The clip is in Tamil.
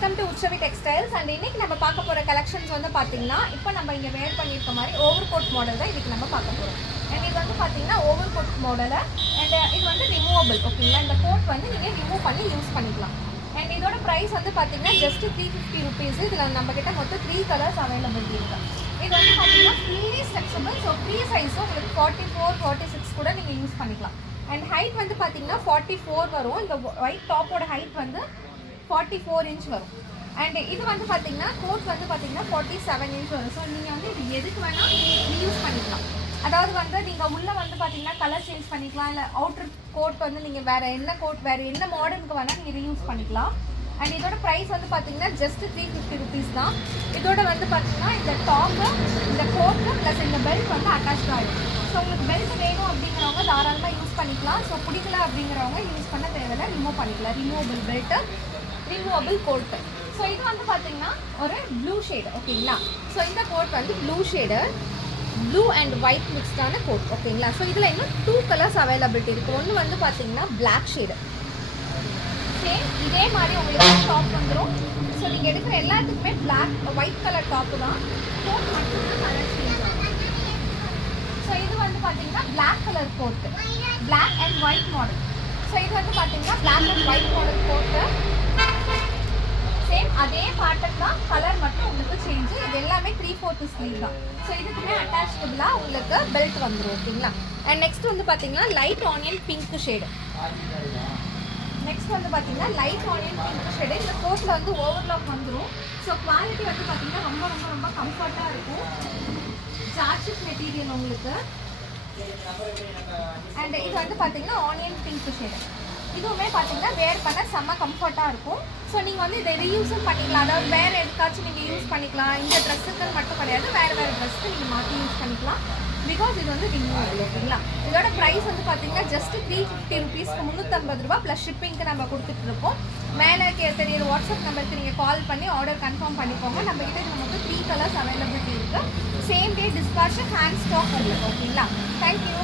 வெல்கம் டு உச்சவி டெக்ஸ்டைல்ஸ். அண்ட் இன்னைக்கு நம்ம பார்க்க போகிற கலெக்ஷன்ஸ் வந்து பார்த்தீங்கன்னா இப்போ நம்ம இங்கே வேர் பண்ணியிருக்க மாதிரி ஓவர் கோட் மாடல் தான் இதுக்கு நம்ம பார்க்க போகிறோம். அண்ட் இது வந்து பார்த்தீங்கன்னா ஓவர் கோட் மாடலு அண்ட் இது வந்து ரிமூவபிள். ஓகேங்களா, இந்த கோட் வந்து நீங்கள் ரிமூவ் பண்ணி யூஸ் பண்ணிக்கலாம். அண்ட் இதோட ப்ரைஸ் வந்து பார்த்தீங்கன்னா ஜஸ்ட் 350 ருபீஸ். இதில் நம்மக்கிட்ட மொத்தம் 3 கலர்ஸ் அவைலபிலிட்டி இருக்குது. இது வந்து பார்த்தீங்கன்னா ஃபுல்லி ஸ்ட்ரெச்சபிள். ஸோ ஃப்ரீ சைஸும் உங்களுக்கு 44, 46 கூட நீங்கள் யூஸ் பண்ணிக்கலாம். அண்ட் ஹைட் வந்து பார்த்தீங்கன்னா 44 வரும். இந்த ஒயிட் டாப்போட ஹைட் வந்து 44 இன்ச் வரும். அண்ட் இது வந்து பார்த்தீங்கன்னா கோட் வந்து பார்த்தீங்கன்னா 47 இன்ச் வரும். ஸோ நீங்கள் வந்து இது எதுக்கு வேணால் யூஸ் பண்ணிக்கலாம். அதாவது வந்து நீங்கள் உள்ளே வந்து பார்த்தீங்கன்னா கலர் சேஞ்ச் பண்ணிக்கலாம். இல்லை அவுட்டர் கோட் வந்து நீங்கள் வேறு என்ன கோட் வேறு என்ன மாடலுக்கு வேணால் நீங்கள் ரீயூஸ் பண்ணிக்கலாம். அண்ட் இதோட ப்ரைஸ் வந்து பார்த்தீங்கன்னா ஜஸ்ட் 350 ருபீஸ் தான். இதோட வந்து பார்த்தீங்கன்னா இந்த டாப்பு, இந்த கோட்டு ப்ளஸ் இந்த பெல்ட் வந்து அட்டாச் ஆகிடும். ஸோ உங்களுக்கு பெல்ட் வேணும் அப்படிங்கிறவங்க தாராளமாக யூஸ் பண்ணிக்கலாம். ஸோ பிடிக்கல அப்படிங்கிறவங்க யூஸ் பண்ண தேவையில்லை, ரிமூவ் பண்ணிக்கலாம். Removable belt, removable coat. So இது வந்து பார்த்தீங்கன்னா ஒரு ப்ளூ ஷேடு. ஓகேங்களா, ஸோ இந்த கோட் வந்து blue shade, blue and white மிக்ஸ்டான கோட். ஓகேங்களா, ஸோ இதில் இன்னும் 2 கலர்ஸ் அவைலபிலிட்டி இருக்குது. ஒன்று வந்து பார்த்தீங்கன்னா பிளாக் ஷேடு. சேம் இதே மாதிரி உங்களுக்கு டாப் வந்துடும். ஸோ நீங்கள் எடுக்கிற எல்லாத்துக்குமே பிளாக் ஒயிட் கலர் டாப்பு தான். கோட் மட்டும்தான் கலர் சேஞ்ச் ஆகும். ஸோ இது வந்து பார்த்தீங்கன்னா black colour coat, black and white model. So இது வந்து பார்த்தீங்கன்னா black and white model coat. Same அதே பேட்டர்ன் தான், கலர் மட்டும் உங்களுக்கு சேஞ்சு. இது எல்லாமே 3/4 ஸ்லீவ் தான். ஸோ இதுக்குமே அட்டாச்சபிளாக உங்களுக்கு பெல்ட் வந்துடும். ஓகேங்களா, அண்ட் நெக்ஸ்ட் வந்து பார்த்தீங்கன்னா light onion pink shade. Next வந்து பார்த்தீங்கன்னா லைட் ஆனியன் பிங்க் ஷேடு. இந்த கோட்டில் வந்து ஓவர்லாக் வந்துடும். ஸோ குவாலிட்டி வந்து பார்த்தீங்கன்னா ரொம்ப ரொம்ப ரொம்ப கம்ஃபர்ட்டாக இருக்கும். ஜார்ஜெட் மெட்டீரியல் உங்களுக்கு. அண்ட் இது வந்து பார்த்தீங்கன்னா ஆனியன் பிங்க் ஷேடு. இதுவுமே பார்த்தீங்கன்னா வேர் பண்ண செம்ம கம்ஃபர்ட்டாக இருக்கும். ஸோ நீங்கள் வந்து இதை ரீயூஸும் பண்ணிக்கலாம். அதாவது வேறு எதுக்காச்சும் நீங்கள் யூஸ் பண்ணிக்கலாம். இந்த ட்ரெஸ்ஸுக்கு மட்டும் கிடையாது, வேறு ட்ரெஸ்க்கு நீங்கள் மாற்றி யூஸ் பண்ணிக்கலாம். பிகாஸ் இது வந்து ரிமூவபிள். ஓகேங்களா, இதோட ப்ரைஸ் வந்து பார்த்தீங்கன்னா ஜஸ்ட் 350 ருபீஸ்க்கு 350 ரூபா ப்ளஸ் ஷிப்பிங்க்கு நம்ம கொடுத்துட்ருக்கோம். மேலே தெரியுற வாட்ஸ்அப் நம்பருக்கு நீங்கள் கால் பண்ணி ஆர்டர் கன்ஃபார்ம் பண்ணிக்கோங்க. நம்ம கிட்ட இது வந்து 3 கலர்ஸ் அவைலபிலிட்டி இருக்குது. Same day dispatch, hand stock இருக்குது. ஓகேங்களா, தேங்க்யூ.